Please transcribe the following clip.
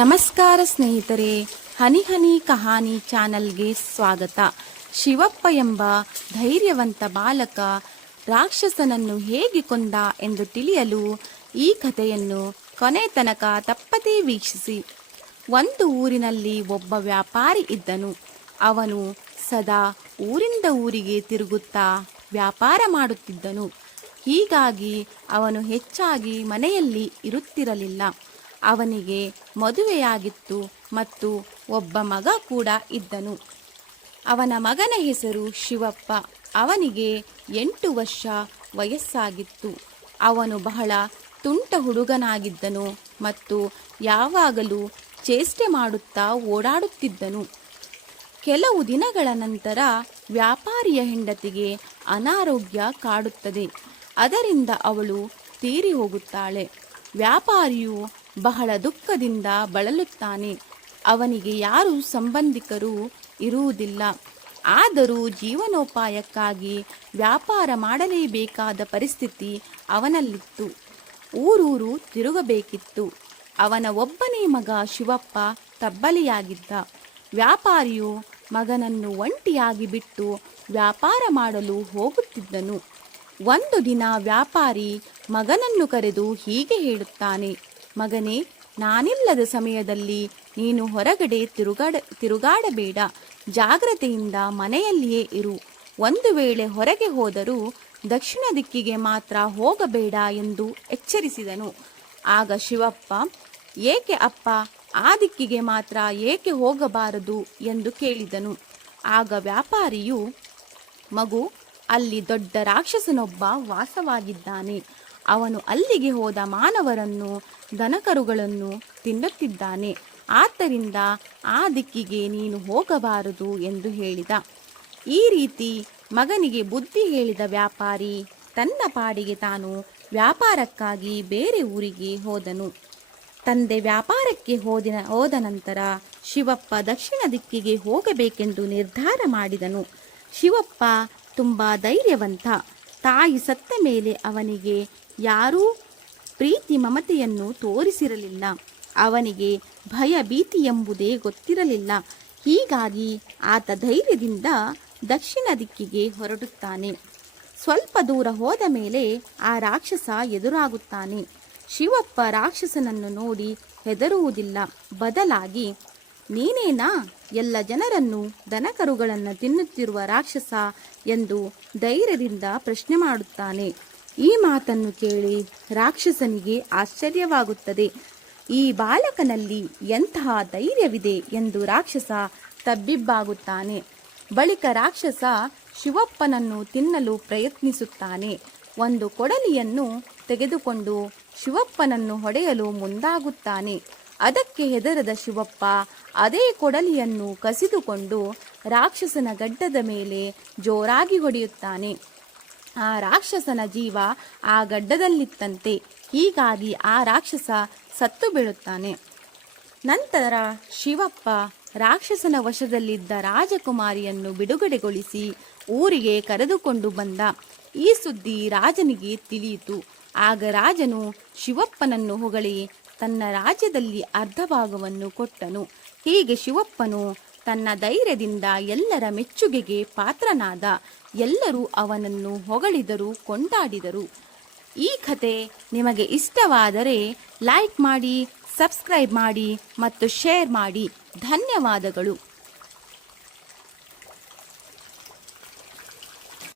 ನಮಸ್ಕಾರ ಸ್ನೇಹಿತರೆ, ಹನಿ ಹನಿ ಕಹಾನಿ ಚಾನಲ್ಗೆ ಸ್ವಾಗತ. ಶಿವಪ್ಪ ಎಂಬ ಧೈರ್ಯವಂತ ಬಾಲಕ ರಾಕ್ಷಸನನ್ನು ಹೇಗೆ ಕೊಂದ ಎಂದು ತಿಳಿಯಲು ಈ ಕಥೆಯನ್ನು ಕೊನೆ ತನಕ ತಪ್ಪದೇ ವೀಕ್ಷಿಸಿ. ಒಂದು ಊರಿನಲ್ಲಿ ಒಬ್ಬ ವ್ಯಾಪಾರಿ ಇದ್ದನು. ಅವನು ಸದಾ ಊರಿಂದ ಊರಿಗೆ ತಿರುಗುತ್ತಾ ವ್ಯಾಪಾರ ಮಾಡುತ್ತಿದ್ದನು. ಹೀಗಾಗಿ ಅವನು ಹೆಚ್ಚಾಗಿ ಮನೆಯಲ್ಲಿ ಇರುತ್ತಿರಲಿಲ್ಲ. ಅವನಿಗೆ ಮದುವೆಯಾಗಿತ್ತು ಮತ್ತು ಒಬ್ಬ ಮಗ ಕೂಡ ಇದ್ದನು. ಅವನ ಮಗನ ಹೆಸರು ಶಿವಪ್ಪ. ಅವನಿಗೆ 8 ವರ್ಷ ವಯಸ್ಸಾಗಿತ್ತು. ಅವನು ಬಹಳ ತುಂಟ ಹುಡುಗನಾಗಿದ್ದನು ಮತ್ತು ಯಾವಾಗಲೂ ಚೇಷ್ಟೆ ಮಾಡುತ್ತಾ ಓಡಾಡುತ್ತಿದ್ದನು. ಕೆಲವು ದಿನಗಳ ನಂತರ ವ್ಯಾಪಾರಿಯ ಹೆಂಡತಿಗೆ ಅನಾರೋಗ್ಯ ಕಾಡುತ್ತದೆ. ಅದರಿಂದ ಅವಳು ತೀರಿ ಹೋಗುತ್ತಾಳೆ. ವ್ಯಾಪಾರಿಯು ಬಹಳ ದುಃಖದಿಂದ ಬಳಲುತ್ತಾನೆ. ಅವನಿಗೆ ಯಾರೂ ಸಂಬಂಧಿಕರು ಇರುವುದಿಲ್ಲ. ಆದರೂ ಜೀವನೋಪಾಯಕ್ಕಾಗಿ ವ್ಯಾಪಾರ ಮಾಡಲೇಬೇಕಾದ ಪರಿಸ್ಥಿತಿ ಅವನಲ್ಲಿತ್ತು. ಊರೂರು ತಿರುಗಬೇಕಿತ್ತು. ಅವನ ಒಬ್ಬನೇ ಮಗ ಶಿವಪ್ಪ ತಬ್ಬಲಿಯಾಗಿದ್ದ. ವ್ಯಾಪಾರಿಯು ಮಗನನ್ನು ಒಂಟಿಯಾಗಿ ಬಿಟ್ಟು ವ್ಯಾಪಾರ ಮಾಡಲು ಹೋಗುತ್ತಿದ್ದನು. ಒಂದು ದಿನ ವ್ಯಾಪಾರಿ ಮಗನನ್ನು ಕರೆದು ಹೀಗೆ ಹೇಳುತ್ತಾನೆ, ಮಗನೇ, ನಾನಿಲ್ಲದ ಸಮಯದಲ್ಲಿ ನೀನು ಹೊರಗಡೆ ತಿರುಗಾಡಬೇಡ. ಜಾಗ್ರತೆಯಿಂದ ಮನೆಯಲ್ಲಿಯೇ ಇರು. ಒಂದು ವೇಳೆ ಹೊರಗೆ ಹೋದರೂ ದಕ್ಷಿಣ ದಿಕ್ಕಿಗೆ ಮಾತ್ರ ಹೋಗಬೇಡ ಎಂದು ಎಚ್ಚರಿಸಿದನು. ಆಗ ಶಿವಪ್ಪ, ಏಕೆ ಅಪ್ಪ, ಆ ದಿಕ್ಕಿಗೆ ಮಾತ್ರ ಏಕೆ ಹೋಗಬಾರದು ಎಂದು ಕೇಳಿದನು. ಆಗ ವ್ಯಾಪಾರಿಯು, ಮಗು, ಅಲ್ಲಿ ದೊಡ್ಡ ರಾಕ್ಷಸನೊಬ್ಬ ವಾಸವಾಗಿದ್ದಾನೆ. ಅವನು ಅಲ್ಲಿಗೆ ಹೋದ ಮಾನವರನ್ನು, ದನಕರುಗಳನ್ನು ತಿನ್ನುತ್ತಿದ್ದಾನೆ. ಆದ್ದರಿಂದ ಆ ದಿಕ್ಕಿಗೆ ನೀನು ಹೋಗಬಾರದು ಎಂದು ಹೇಳಿದ. ಈ ರೀತಿ ಮಗನಿಗೆ ಬುದ್ಧಿ ಹೇಳಿದ ವ್ಯಾಪಾರಿ ತನ್ನ ಪಾಡಿಗೆ ತಾನು ವ್ಯಾಪಾರಕ್ಕಾಗಿ ಬೇರೆ ಊರಿಗೆ ಹೋದನು. ತಂದೆ ವ್ಯಾಪಾರಕ್ಕೆ ಹೋದ ನಂತರ ಶಿವಪ್ಪ ದಕ್ಷಿಣ ದಿಕ್ಕಿಗೆ ಹೋಗಬೇಕೆಂದು ನಿರ್ಧಾರ ಮಾಡಿದನು. ಶಿವಪ್ಪ ತುಂಬ ಧೈರ್ಯವಂತ. ತಾಯಿ ಸತ್ತ ಮೇಲೆ ಅವನಿಗೆ ಯಾರೂ ಪ್ರೀತಿ ಮಮತೆಯನ್ನು ತೋರಿಸಿರಲಿಲ್ಲ. ಅವನಿಗೆ ಭಯ ಭೀತಿ ಎಂಬುದೇ ಗೊತ್ತಿರಲಿಲ್ಲ. ಹೀಗಾಗಿ ಆತ ಧೈರ್ಯದಿಂದ ದಕ್ಷಿಣ ದಿಕ್ಕಿಗೆ ಹೊರಡುತ್ತಾನೆ. ಸ್ವಲ್ಪ ದೂರ ಹೋದ ಮೇಲೆ ಆ ರಾಕ್ಷಸ ಎದುರಾಗುತ್ತಾನೆ. ಶಿವಪ್ಪ ರಾಕ್ಷಸನನ್ನು ನೋಡಿ ಹೆದರುವುದಿಲ್ಲ. ಬದಲಾಗಿ, ನೀನೇನಾ ಎಲ್ಲ ಜನರನ್ನು, ದನಕರುಗಳನ್ನು ತಿನ್ನುತ್ತಿರುವ ರಾಕ್ಷಸ ಎಂದು ಧೈರ್ಯದಿಂದ ಪ್ರಶ್ನೆ ಮಾಡುತ್ತಾನೆ. ಈ ಮಾತನ್ನು ಕೇಳಿ ರಾಕ್ಷಸನಿಗೆ ಆಶ್ಚರ್ಯವಾಗುತ್ತದೆ. ಈ ಬಾಲಕನಲ್ಲಿ ಎಂತಹ ಧೈರ್ಯವಿದೆ ಎಂದು ರಾಕ್ಷಸ ತಬ್ಬಿಬ್ಬಾಗುತ್ತಾನೆ. ಬಳಿಕ ರಾಕ್ಷಸ ಶಿವಪ್ಪನನ್ನು ತಿನ್ನಲು ಪ್ರಯತ್ನಿಸುತ್ತಾನೆ. ಒಂದು ಕೊಡಲಿಯನ್ನು ತೆಗೆದುಕೊಂಡು ಶಿವಪ್ಪನನ್ನು ಹೊಡೆಯಲು ಮುಂದಾಗುತ್ತಾನೆ. ಅದಕ್ಕೆ ಹೆದರದ ಶಿವಪ್ಪ ಅದೇ ಕೊಡಲಿಯನ್ನು ಕಸಿದುಕೊಂಡು ರಾಕ್ಷಸನ ಗಡ್ಡದ ಮೇಲೆ ಜೋರಾಗಿ ಹೊಡೆಯುತ್ತಾನೆ. ಆ ರಾಕ್ಷಸನ ಜೀವ ಆ ಗಡ್ಡದಲ್ಲಿತ್ತಂತೆ. ಹೀಗಾಗಿ ಆ ರಾಕ್ಷಸ ಸತ್ತು ಬೀಳುತ್ತಾನೆ. ನಂತರ ಶಿವಪ್ಪ ರಾಕ್ಷಸನ ವಶದಲ್ಲಿದ್ದ ರಾಜಕುಮಾರಿಯನ್ನು ಬಿಡುಗಡೆಗೊಳಿಸಿ ಊರಿಗೆ ಕರೆದುಕೊಂಡು ಬಂದ. ಈ ಸುದ್ದಿ ರಾಜನಿಗೆ ತಿಳಿಯಿತು. ಆಗ ರಾಜನು ಶಿವಪ್ಪನನ್ನು ಹೊಗಳಿ ತನ್ನ ರಾಜ್ಯದಲ್ಲಿ ಅರ್ಧ ಭಾಗವನ್ನು ಕೊಟ್ಟನು. ಹೀಗೆ ಶಿವಪ್ಪನು ತನ್ನ ಧೈರ್ಯದಿಂದ ಎಲ್ಲರ ಮೆಚ್ಚುಗೆಗೆ ಪಾತ್ರನಾದ. ಎಲ್ಲರೂ ಅವನನ್ನು ಹೊಗಳಿದರು, ಕೊಂಡಾಡಿದರು. ಈ ಕಥೆ ನಿಮಗೆ ಇಷ್ಟವಾದರೆ ಲೈಕ್ ಮಾಡಿ, ಸಬ್ಸ್ಕ್ರೈಬ್ ಮಾಡಿ ಮತ್ತು ಶೇರ್ ಮಾಡಿ. ಧನ್ಯವಾದಗಳು.